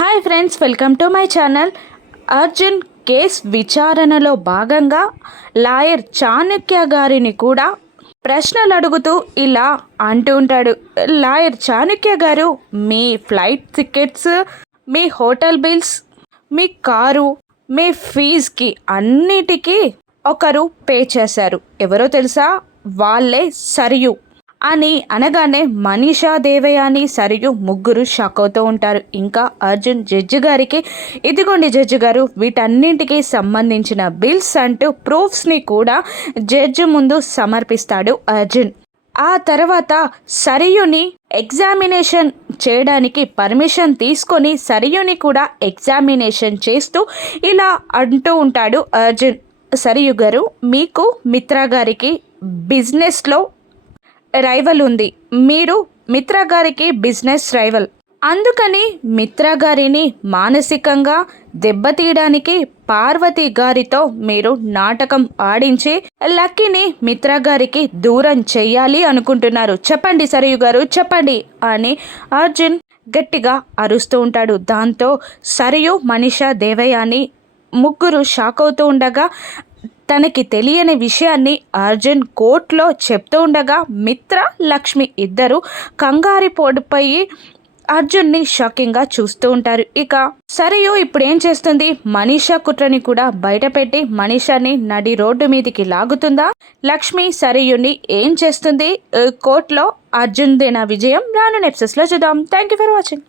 Hi friends welcome to my channel. Arjun case విచారణలో భాగంగా lawyer Chanakya గారిని కూడా ప్రశ్నలు అడుగుతూ ఇలా అంటూ ఉంటాడు. లాయర్ చాణక్య గారు మీ ఫ్లైట్ టికెట్స్ మీ హోటల్ బిల్స్ మీ కారు మీ ఫీజ్కి అన్నిటికీ ఒకరు పే చేశారు. ఎవరో తెలుసా? వాళ్ళే సరియు. అని అనగానే మనీషా దేవయాని సరియు ముగ్గురు షాక్ అవుతూ ఉంటారు. ఇంకా అర్జున్ జడ్జి గారికి ఇదిగోండి జడ్జి గారు వీటన్నింటికి సంబంధించిన బిల్స్ అంటూ ప్రూఫ్స్ని కూడా జడ్జి ముందు సమర్పిస్తాడు అర్జున్. ఆ తర్వాత సరియుని ఎగ్జామినేషన్ చేయడానికి పర్మిషన్ తీసుకొని సరియుని కూడా ఎగ్జామినేషన్ చేస్తూ ఇలా అంటూ ఉంటాడు అర్జున్. సరియు గారు మీకు మిత్రా గారికి బిజినెస్లో రైవల్ ఉంది. మీరు మిత్ర గారికి బిజినెస్ రైవల్. అందుకని మిత్ర గారిని మానసికంగా దెబ్బతీయడానికి పార్వతి గారితో మీరు నాటకం ఆడించి లక్కీని మిత్ర గారికి దూరం చెయ్యాలి అనుకుంటున్నారు. చెప్పండి సరియు గారు చెప్పండి అని అర్జున్ గట్టిగా అరుస్తూ ఉంటాడు. దాంతో సరియు మనిషా దేవయాని ముగ్గురు షాక్ అవుతూ ఉండగా తనకి తెలియని విషయాన్ని అర్జున్ కోర్టులో చెప్తూ ఉండగా మిత్ర లక్ష్మి ఇద్దరు కంగారి పోడిపోయి అర్జున్ని షాకింగ్గా చూస్తూ ఉంటారు. ఇక సరియు ఇప్పుడు ఏం చేస్తుంది? మనీషా కుట్రని కూడా బయటపెట్టి మనీషాని నడి రోడ్డు మీదకి లాగుతుందా? లక్ష్మి సరియుని ఏం చేస్తుంది? కోర్టులో అర్జున్ దేనా విజయం? రాను నెప్సెస్లో చూద్దాం. Thank you for watching